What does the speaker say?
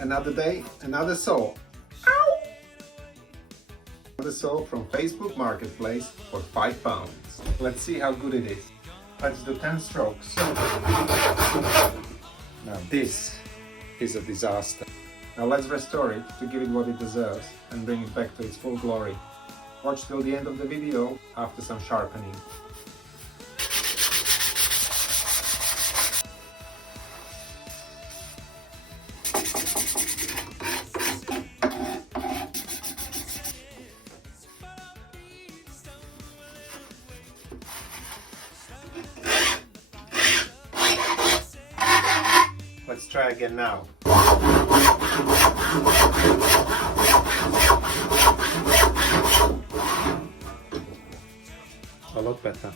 Another day, another saw. Ow! Another saw from Facebook Marketplace for £5. Let's see how good it is. Let's do 10 strokes. Now this is a disaster. Now let's restore it to give it what it deserves and bring it back to its full glory. Watch till the end of the video after some sharpening. Let's try again now. A lot better.